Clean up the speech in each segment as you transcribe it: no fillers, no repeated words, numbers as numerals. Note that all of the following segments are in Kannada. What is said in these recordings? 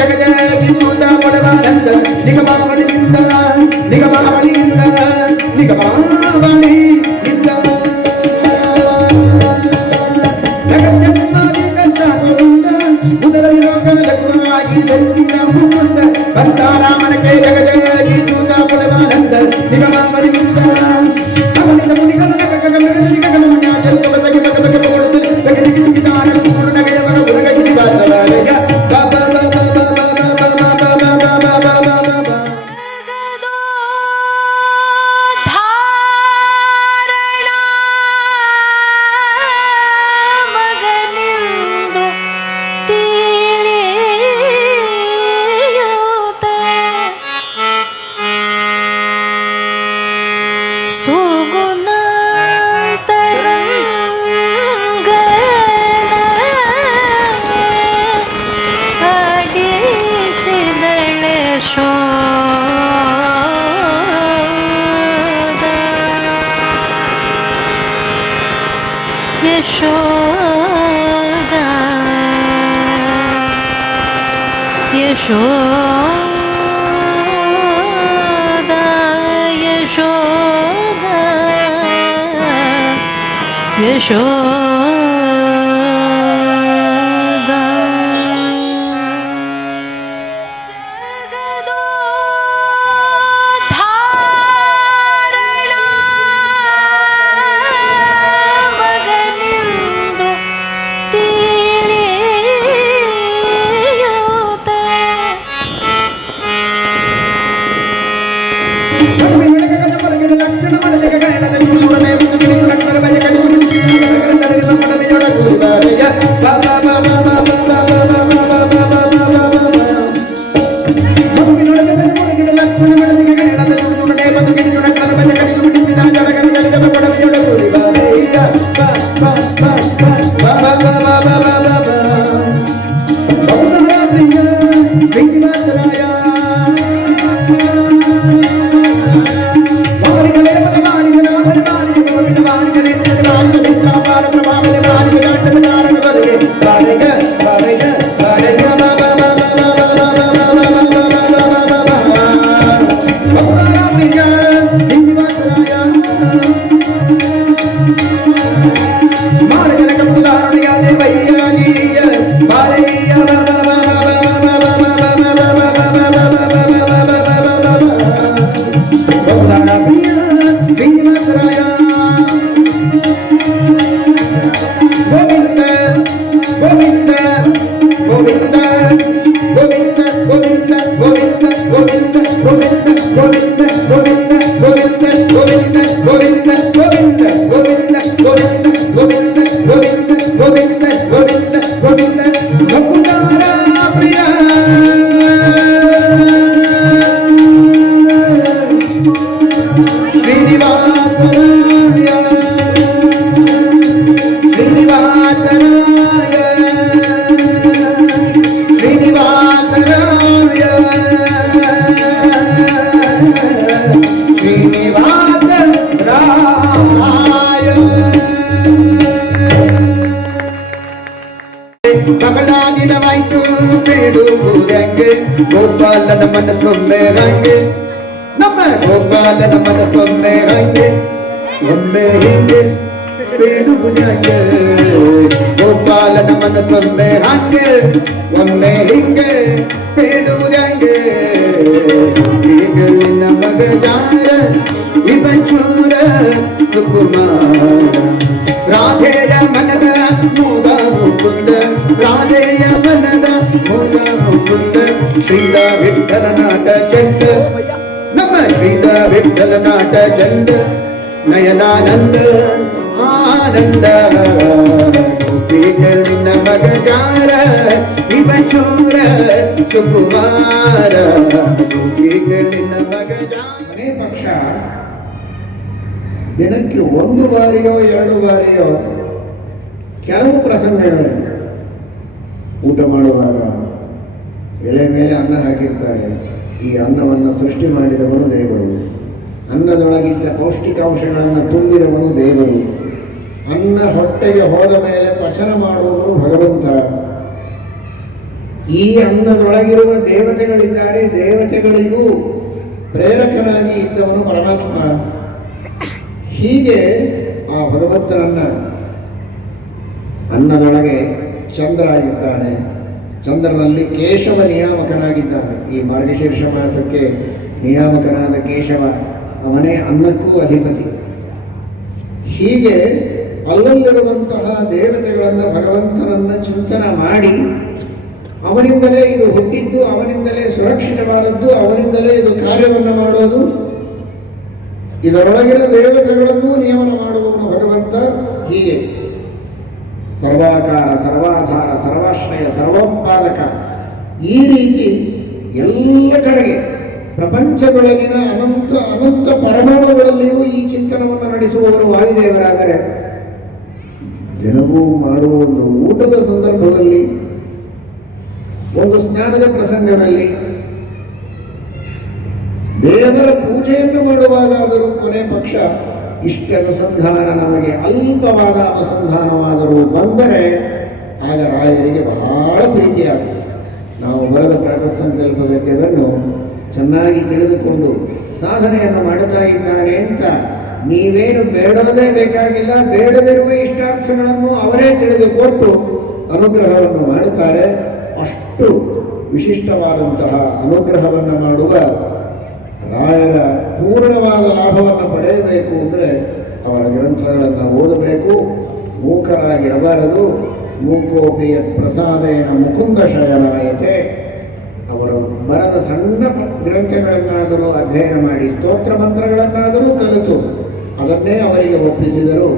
ಜಗಜಗಿಸುತ್ತ ಪಡವಾನಂದ ನಿಗಮಾವಳಿಯಿಂದ ನಿಗಮಾವಳಿಯಿಂದ ನಿಗಮಾವಳಿಯಿಂದ ಜಗಜ್ಜನ್ಮಾದಿ ಕಷ್ಟಗಳಿಂದ ಮೊದಲ ಲೋಕದ ಗುರುವಾಗಿ ಜನ್ಮಿದ ಮುಕುಂದ ಕಂತಾರಾಮನಕ್ಕೆ ಜಗಜಗಿಸುತ್ತ ಪಡವಾನಂದ ನಿಗಮಾವಳಿಯಿಂದ ಅವನಿಂದ ಮುನಿಗಳ Yashoda, Yashoda, Yashoda, Yashoda. ಗೋಪಾಲನ ಮನಸ್ಸೊಮ್ಮೆ ರಂಗೆ ನಮ್ಮ ಗೋಪಾಲನ ಮನಸ್ಸೊಮ್ಮೆ ರಂಗೆ ಒಮ್ಮೆ ಹಿಂಗೆ ಬೇಡುವುದಂಗೆ ಗೋಪಾಲನ ಮನಸ್ಸೊಮ್ಮೆ ಹಂಗೆ ಒಮ್ಮೆ ಹಿಂಗೆ ಬೇಡುವುದಂಗೆ ಈಗ ನಿನ್ನ ಮಗ ಜಾರ ಇವ ಚೂರ ಸುಕುಮಾರ ರಾಧೆಯ ಮನದ ಮೂಗ ಮುಕುಂದ ರಾಧೆಯ ಮನದ ಮೂಗ ಮುಕುಂದ ಶ್ರೀದ ವಿಠಲ ನಾಟ ಚಂದ ನಮ್ಮ ಶ್ರೀದ ವಿಠಲ ನಾಟ ಚಂದ ನಯನಾನಂದ ಆನಂದ ನಿನ್ನ ಮಗ ಜಾರ ಇವ ಚೂರ ಸುಕುಮಾರ ನಿನ್ನ ಮಗ ಜಾರ ಪಕ್ಷ ದಿನಕ್ಕೆ ಒಂದು ಬಾರಿಯೋ ಎರಡು ಬಾರಿಯೋ ಕೆಲವು ಪ್ರಸಂಗಗಳಲ್ಲಿ ಊಟ ಮಾಡುವಾಗ ಎಲೆ ಮೇಲೆ ಅನ್ನ ಹಾಕಿರ್ತಾರೆ. ಈ ಅನ್ನವನ್ನು ಸೃಷ್ಟಿ ಮಾಡಿದವನು ದೇವರು, ಅನ್ನದೊಳಗಿದ್ದ ಪೌಷ್ಟಿಕಾಂಶಗಳನ್ನು ತುಂಬಿದವನು ದೇವರು, ಅನ್ನ ಹೊಟ್ಟೆಗೆ ಹೋದ ಮೇಲೆ ಪಚನ ಮಾಡುವವನು ಭಗವಂತ. ಈ ಅನ್ನದೊಳಗಿರುವ ದೇವತೆಗಳಿದ್ದಾರೆ, ದೇವತೆಗಳಿಗೂ ಪ್ರೇರಕನಾಗಿ ಇದ್ದವನು ಪರಮಾತ್ಮ. ಹೀಗೆ ಆ ಭಗವಂತನನ್ನ ಅನ್ನದೊಳಗೆ ಚಂದ್ರ ಇದ್ದಾನೆ, ಚಂದ್ರನಲ್ಲಿ ಕೇಶವ ನಿಯಾಮಕನಾಗಿದ್ದಾನೆ. ಈ ಮಾರ್ಗಶೀರ್ಷ ಮಾಸಕ್ಕೆ ನಿಯಾಮಕನಾದ ಕೇಶವ ಅವನೇ ಅನ್ನಕ್ಕೂ ಅಧಿಪತಿ. ಹೀಗೆ ಅಲ್ಲಲ್ಲಿರುವಂತಹ ದೇವತೆಗಳನ್ನು ಭಗವಂತನನ್ನ ಚಿಂತನೆ ಮಾಡಿ ಅವನಿಂದಲೇ ಇದು ಹುಟ್ಟಿದ್ದು, ಅವನಿಂದಲೇ ಸುರಕ್ಷಿತವಾದದ್ದು, ಅವನಿಂದಲೇ ಇದು ಕಾರ್ಯವನ್ನು ಮಾಡೋದು, ಇದರೊಳಗಿನ ದೇವತೆಗಳನ್ನು ನಿಯಮನ ಮಾಡುವವನು ಭಗವಂತ. ಹೀಗೆ ಸರ್ವಾಕಾರ, ಸರ್ವಾಧಾರ, ಸರ್ವಾಶ್ರಯ, ಸರ್ವೋತ್ಪಾದಕ, ಈ ರೀತಿ ಎಲ್ಲ ಕಡೆಗೆ ಪ್ರಪಂಚದೊಳಗಿನ ಅನಂತ ಅನಂತ ಪರಮಾಣುಗಳಲ್ಲಿಯೂ ಈ ಚಿಂತನವನ್ನು ನಡೆಸುವವರು ವಾಯುದೇವರಾದರೆ, ದಿನವೂ ಮಾಡುವ ಒಂದು ಊಟದ ಸಂದರ್ಭದಲ್ಲಿ, ಒಂದು ಸ್ನಾನದ ಪ್ರಸಂಗದಲ್ಲಿ, ದೇವರ ಪೂಜೆಯನ್ನು ಮಾಡುವಾಗಾದರೂ ಕೊನೆ ಪಕ್ಷ ಇಷ್ಟ ಅನುಸಂಧಾನ ನಮಗೆ ಅಲ್ಪವಾದ ಅನುಸಂಧಾನವಾದರೂ ಬಂದರೆ ಆಗ ರಾಯರಿಗೆ ಬಹಳ ಪ್ರೀತಿಯಾಗುತ್ತದೆ. ನಾವು ಬರೆದ ಪ್ರಾತಃಸಂಕಲ್ಪ ಗದ್ಯವನ್ನು ಚೆನ್ನಾಗಿ ತಿಳಿದುಕೊಂಡು ಸಾಧನೆಯನ್ನು ಮಾಡುತ್ತಾ ಇದ್ದಾನೆ ಅಂತ ನೀವೇನು ಬೇಡೋದೇ ಬೇಕಾಗಿಲ್ಲ, ಬೇಡದಿರುವ ಇಷ್ಟಾರ್ಥಗಳನ್ನು ಅವರೇ ತಿಳಿದುಕೊಟ್ಟು ಅನುಗ್ರಹವನ್ನು ಮಾಡುತ್ತಾರೆ. ಅಷ್ಟು ವಿಶಿಷ್ಟವಾದಂತಹ ಅನುಗ್ರಹವನ್ನು ಮಾಡುವ ರಾಯರ ಪೂರ್ಣವಾದ ಲಾಭವನ್ನು ಪಡೆಯಬೇಕು ಅಂದರೆ ಅವರ ಗ್ರಂಥಗಳನ್ನು ಓದಬೇಕು, ಮೂಕರಾಗಿರಬಾರದು. ಮೂಕೋಪಿಯ ಪ್ರಸಾದೇನ ಮುಕುಂದ ಶಯನಾಯತೆ. ಅವರು ಬರದ ಸಣ್ಣ ಗ್ರಂಥಗಳನ್ನಾದರೂ ಅಧ್ಯಯನ ಮಾಡಿ, ಸ್ತೋತ್ರ ಮಂತ್ರಗಳನ್ನಾದರೂ ಕಲಿತು ಅದನ್ನೇ ಅವರಿಗೆ ಒಪ್ಪಿಸಿದರು.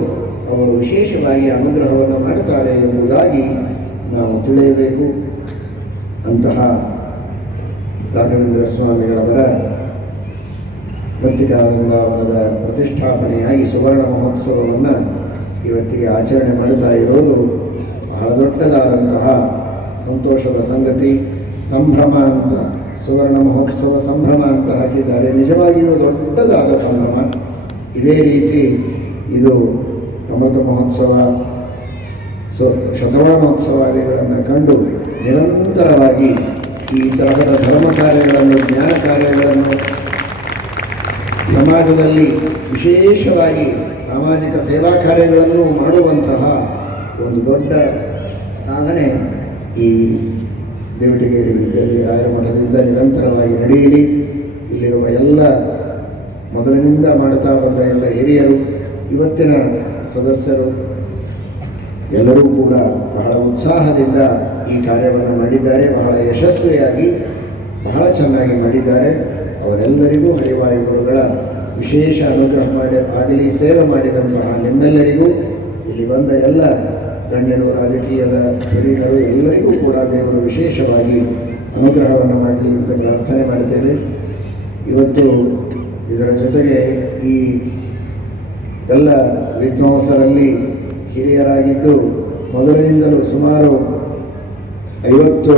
ಅವರು ವಿಶೇಷವಾಗಿ ಅನುಗ್ರಹವನ್ನು ಮಾಡುತ್ತಾರೆ ಎಂಬುದಾಗಿ ನಾವು ತಿಳಿಯಬೇಕು. ಅಂತಹ ರಾಘವೇಂದ್ರ ಸ್ವಾಮಿಗಳವರ ಪತ್ರಿಕಾ ವೃಂದಾವನದ ಪ್ರತಿಷ್ಠಾಪನೆಯಾಗಿ ಸುವರ್ಣ ಮಹೋತ್ಸವವನ್ನು ಇವತ್ತಿಗೆ ಆಚರಣೆ ಮಾಡುತ್ತಾ ಇರೋದು ಬಹಳ ದೊಡ್ಡದಾದಂತಹ ಸಂತೋಷದ ಸಂಗತಿ. ಸಂಭ್ರಮ ಅಂತ ಸುವರ್ಣ ಮಹೋತ್ಸವ ಸಂಭ್ರಮ ಅಂತ ಹಾಕಿದ್ದಾರೆ. ನಿಜವಾಗಿಯೂ ದೊಡ್ಡದಾದ ಸಂಭ್ರಮ. ಇದೇ ರೀತಿ ಇದು ಅಮೃತ ಮಹೋತ್ಸವ, ಶತಮಾನೋತ್ಸವಾದಿಗಳನ್ನು ಕಂಡು ನಿರಂತರವಾಗಿ ಈ ತರಹದ ಧರ್ಮ ಕಾರ್ಯಗಳನ್ನು, ಜ್ಞಾನ ಕಾರ್ಯಗಳನ್ನು ಸಮಾಜದಲ್ಲಿ ವಿಶೇಷವಾಗಿ ಸಾಮಾಜಿಕ ಸೇವಾ ಕಾರ್ಯಗಳನ್ನು ಮಾಡುವಂತಹ ಒಂದು ದೊಡ್ಡ ಸಾಧನೆ ಈ ದೇವಟಗೇರಿ ವಿದ್ಯಾರ್ಥಿ ರಾಯರ ಮಠದಿಂದ ನಿರಂತರವಾಗಿ ನಡೆಯಲಿ. ಇಲ್ಲಿರುವ ಎಲ್ಲ ಮೊದಲಿನಿಂದ ಮಾಡುತ್ತಾ ಬಂದ ಎಲ್ಲ ಹಿರಿಯರು, ಇವತ್ತಿನ ಸದಸ್ಯರು ಎಲ್ಲರೂ ಕೂಡ ಬಹಳ ಉತ್ಸಾಹದಿಂದ ಈ ಕಾರ್ಯವನ್ನು ಮಾಡಿದ್ದಾರೆ. ಬಹಳ ಯಶಸ್ವಿಯಾಗಿ ಬಹಳ ಚೆನ್ನಾಗಿ ಮಾಡಿದ್ದಾರೆ. ಅವರೆಲ್ಲರಿಗೂ ಹರಿವಾಯು ಗುರುಗಳ ವಿಶೇಷ ಅನುಗ್ರಹ ಆಗಲಿ. ಸೇವೆ ಮಾಡಿದಂತಹ ನಿಮ್ಮೆಲ್ಲರಿಗೂ, ಇಲ್ಲಿ ಬಂದ ಎಲ್ಲ ಗಣ್ಯರು, ರಾಜಕೀಯದ ಹಿರಿಯರು ಎಲ್ಲರಿಗೂ ಕೂಡ ದೇವರು ವಿಶೇಷವಾಗಿ ಅನುಗ್ರಹವನ್ನು ಮಾಡಲಿ ಅಂತ ಪ್ರಾರ್ಥನೆ ಮಾಡುತ್ತೇವೆ. ಇವತ್ತು ಇದರ ಜೊತೆಗೆ ಈ ಎಲ್ಲ ವಿದ್ವಾಂಸರಲ್ಲಿ ಹಿರಿಯರಾಗಿದ್ದು ಮೊದಲಿನಿಂದಲೂ ಸುಮಾರು 50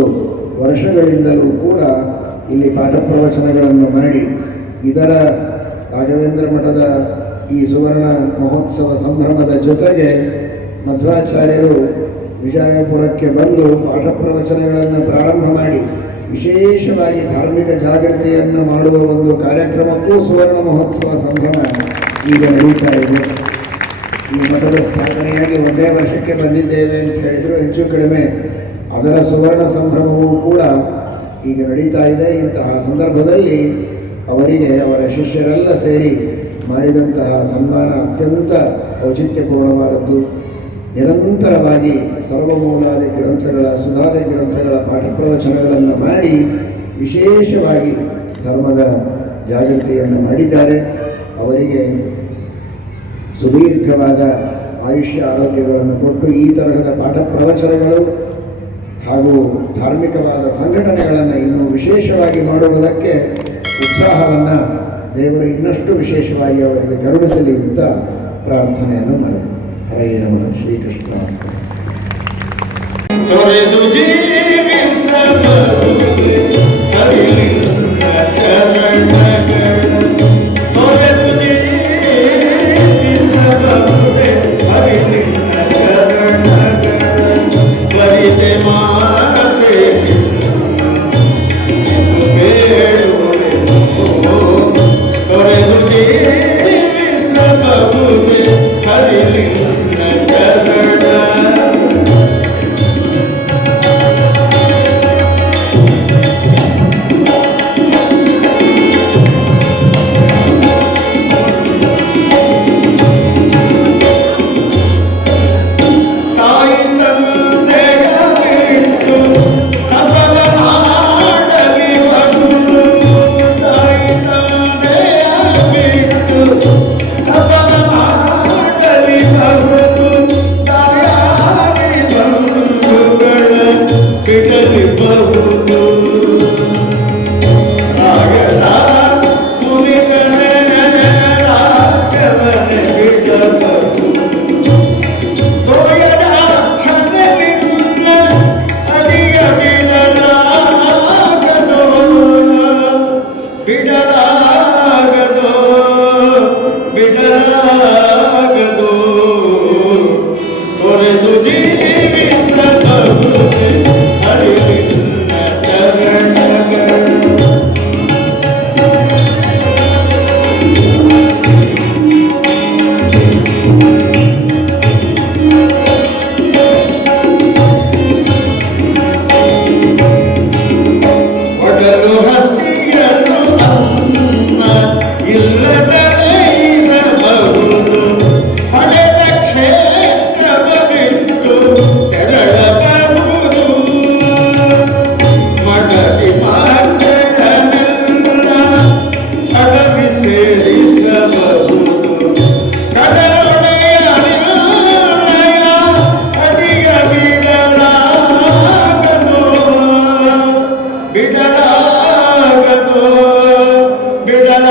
ವರ್ಷಗಳಿಂದಲೂ ಕೂಡ ಇಲ್ಲಿ ಪಾಠ ಪ್ರವಚನಗಳನ್ನು ಮಾಡಿ ಇದರ ರಾಘವೇಂದ್ರ ಮಠದ ಈ ಸುವರ್ಣ ಮಹೋತ್ಸವ ಸಂಭ್ರಮದ ಜೊತೆಗೆ ಮಧ್ವಾಚಾರ್ಯರು ವಿಜಯಪುರಕ್ಕೆ ಬಂದು ಪಾಠ ಪ್ರವಚನಗಳನ್ನು ಪ್ರಾರಂಭ ಮಾಡಿ ವಿಶೇಷವಾಗಿ ಧಾರ್ಮಿಕ ಜಾಗೃತಿಯನ್ನು ಮಾಡುವ ಒಂದು ಕಾರ್ಯಕ್ರಮಕ್ಕೂ ಸುವರ್ಣ ಮಹೋತ್ಸವ ಸಂಭ್ರಮ ಈಗ ನಡೀತಾ ಇದೆ. ಈ ಮಠದ ಸ್ಥಾಪನೆಯಾಗಿ ಒಂದೇ ವರ್ಷಕ್ಕೆ ಬಂದಿದ್ದೇವೆ ಅಂತ ಹೇಳಿದರು, ಹೆಚ್ಚು ಕಡಿಮೆ ಅದರ ಸುವರ್ಣ ಸಂಭ್ರಮವೂ ಕೂಡ ಈಗ ನಡೀತಾ ಇದೆ. ಇಂತಹ ಸಂದರ್ಭದಲ್ಲಿ ಅವರಿಗೆ ಅವರ ಶಿಷ್ಯರೆಲ್ಲ ಸೇರಿ ಮಾಡಿದಂತಹ ಸನ್ಮಾನ ಅತ್ಯಂತ ಔಚಿತ್ಯಪೂರ್ಣವಾದದ್ದು. ನಿರಂತರವಾಗಿ ಸರ್ವಮೂಲಾದಿ ಗ್ರಂಥಗಳ, ಸುಧಾದಿ ಗ್ರಂಥಗಳ ಪಾಠ ಪ್ರವಚನಗಳನ್ನು ಮಾಡಿ ವಿಶೇಷವಾಗಿ ಧರ್ಮದ ಜಾಗೃತಿಯನ್ನು ಮಾಡಿದ್ದಾರೆ. ಅವರಿಗೆ ಸುದೀರ್ಘವಾದ ಆಯುಷ್ಯ ಆರೋಗ್ಯಗಳನ್ನು ಕೊಟ್ಟು ಈ ತರಹದ ಪಾಠ ಪ್ರವಚನಗಳು ಹಾಗೂ ಧಾರ್ಮಿಕವಾದ ಸಂಘಟನೆಗಳನ್ನು ಇನ್ನೂ ವಿಶೇಷವಾಗಿ ಮಾಡುವುದಕ್ಕೆ ಉತ್ಸಾಹವನ್ನು ದೇವರು ಇನ್ನಷ್ಟು ವಿಶೇಷವಾಗಿ ಅವರಿಗೆ ಕರುಣಿಸಲಿ ಅಂತ ಪ್ರಾರ್ಥನೆಯನ್ನು ಮಾಡಿದರು. ಹರೇ ನಮಃ. ಶ್ರೀಕೃಷ್ಣ. ತೊರೆದು ಜೀವಿಸಲು ಹರಿಯಿಂದ ಚರಣಗಳು, ತೊರೆದು ಜೀವಿಸಬಹುದೇ ಹರಿಯಿಂದ ಚರಣಗಳು, ಬರಿದೆ ಮಾತೆ ಬಿಡಲಾಗದು ಬಿಡಲಾಗದು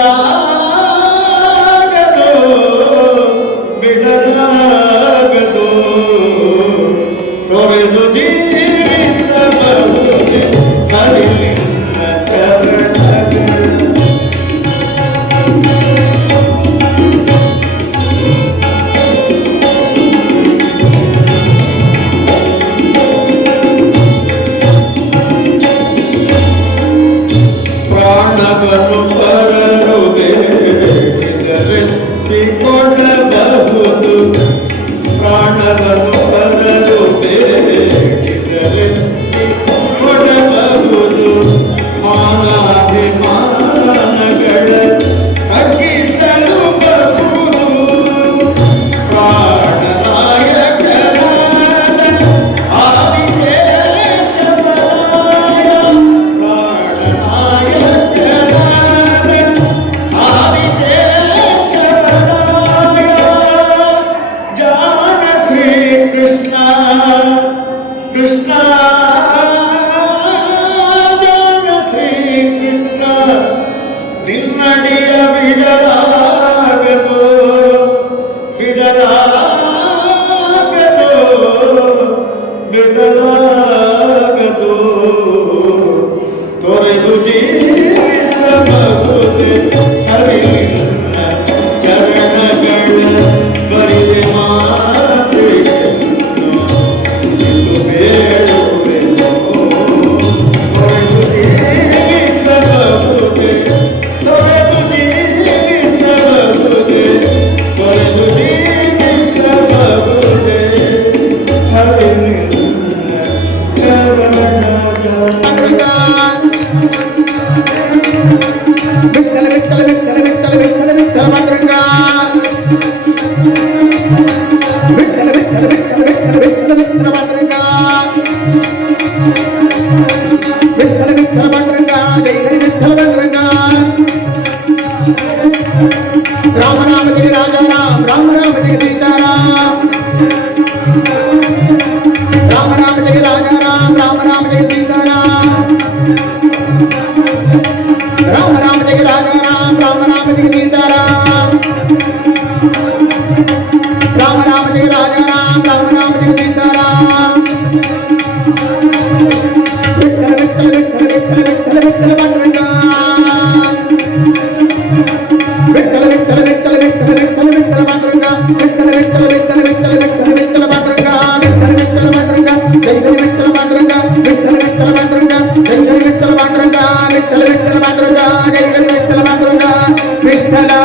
ಬಿಡಲಾಗದು ತೊರೆದು ಜೀವಿಸಬಹುದು ಹರಿಲಿಲ್ಲ ಚರಣಗಳು ಪ್ರಾಣವನ್ನು ಪರರು ಬೇಡಿದರೆತ್ತಿಕೊಳ್ಳಬಹುದು ಪ್ರಾಣವನ್ನು ಪರರು ಬೇಡಿದರೆತ್ತಿಕೊಳ್ಳಬಹುದು ಮಾನಾಭಿಮಾನಗಳ ತಗ್ಗಿಸಲು ಬಹುದು ಪ್ರಾಣನಾಯಕನಾದ ಆದಿಕೇಶವರಾಯ ಕೃಷ್ಣ ಜಾನ ಶ್ರೀ ಕೃಷ್ಣ ನಿನ್ನಡಿಯ ಬಿಡಲಾಗದು ಬಿಡಲಾಗದು ಬಿಡಲಾಗದು ತೊರೆದು ಜೀವಿಸಬಹುದೇ ಹರಿಲಿಲ್ಲ ಚರಣಗಳ ಬರಿದೆ राम राम जय राजा राम राम राम जय सीताराम राम राम जय राजा राम राम राम जय सीताराम राम राम जय राजा राम राम राम जय सीताराम राम राम जय राजा राम राम राम जय सीताराम विठ्ठल विठ्ठल विठ्ठल विठ्ठल विठ्ठल विठ्ठल पांडुरंगा विठ्ठल विठ्ठल विठ्ठल विठ्ठल विठ्ठल विठ्ठल पांडुरंगा विठ्ठल विठ्ठल विठ्ठल विठ्ठल विठ्ठल विठ्ठल पांडुरंगा विठ्ठल विठ्ठल पांडुरंगा जय जय विठ्ठल पांडुरंगा विठ्ठल विठ्ठल पांडुरंगा जय जय विठ्ठल पांडुरंगा विठ्ठल विठ्ठल पांडुरंगा जय जय विठ्ठल पांडुरंगा विठ्ठला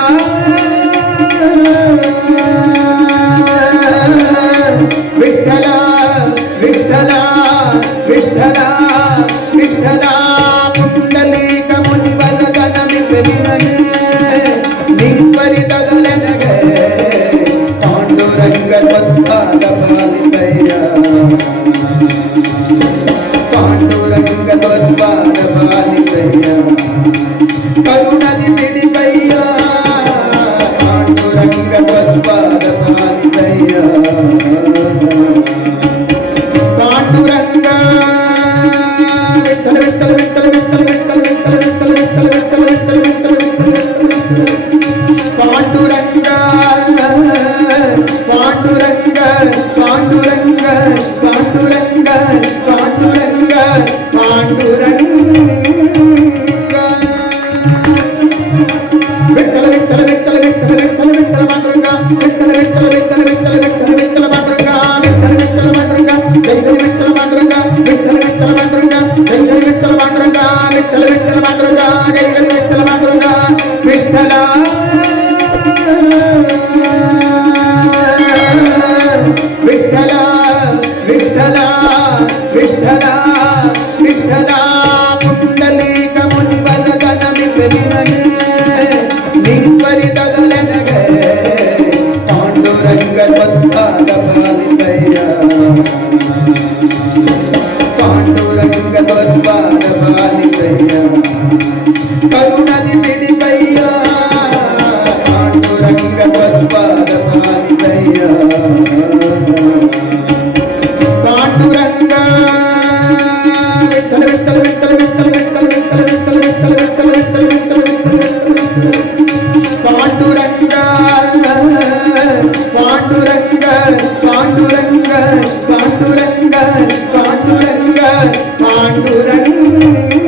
विठ्ठला विठ्ठला विठ्ठला विठ्ठला पुंडलीक मुनिवरदन मिथिलिनने निंपरितदलनगे पांडुरंग त्वत्पाद पालिसय्य पांडुरंग त्वत्पाद पालिसय्य करुणदि पिडिपय्य पांडुरंग त्वत्पाद पालिसय्य पांडुरंग विठ्ठल विठ्ठल विठ्ठल विठ्ठल विठ्ठल विठ्ठल विठ्ठल विठ्ठल विठ्ठल विठ्ठल पांडुरंग पांडुरंग पांडुरंग पांडुरंग पांडुरंग पांडुरंग विठ्ठल विठ्ठल विठ्ठल विठ्ठल विठ्ठल विठ्ठल पांडुरंग विठ्ठल विठ्ठल विठ्ठल विठ्ठल विठ्ठल विठ्ठल पांडुरंग विठ्ठल विठ्ठल पांडुरंग जय जय विठ्ठल पांडुरंग विठ्ठल विठ्ठल पांडुरंग जय जय विठ्ठल पांडुरंग विठ्ठल विठ्ठल पांडुरंग जय जय विठ्ठल पांडुरंग विठ्ठला विठ्ठला विठ्ठला विठ्ठला विठ्ठला पुंडलीक मुनिवरदन मिथिलिनने निंपरितदलनगे पांडुरंग त्वत्पाद पालिसय्य पांडुरंग त्वत्पाद पालिसय्य ಪಾಂಡುರಂಗ ಪಾಂಡುರಂಗ ಪಾಂಡುರಂಗ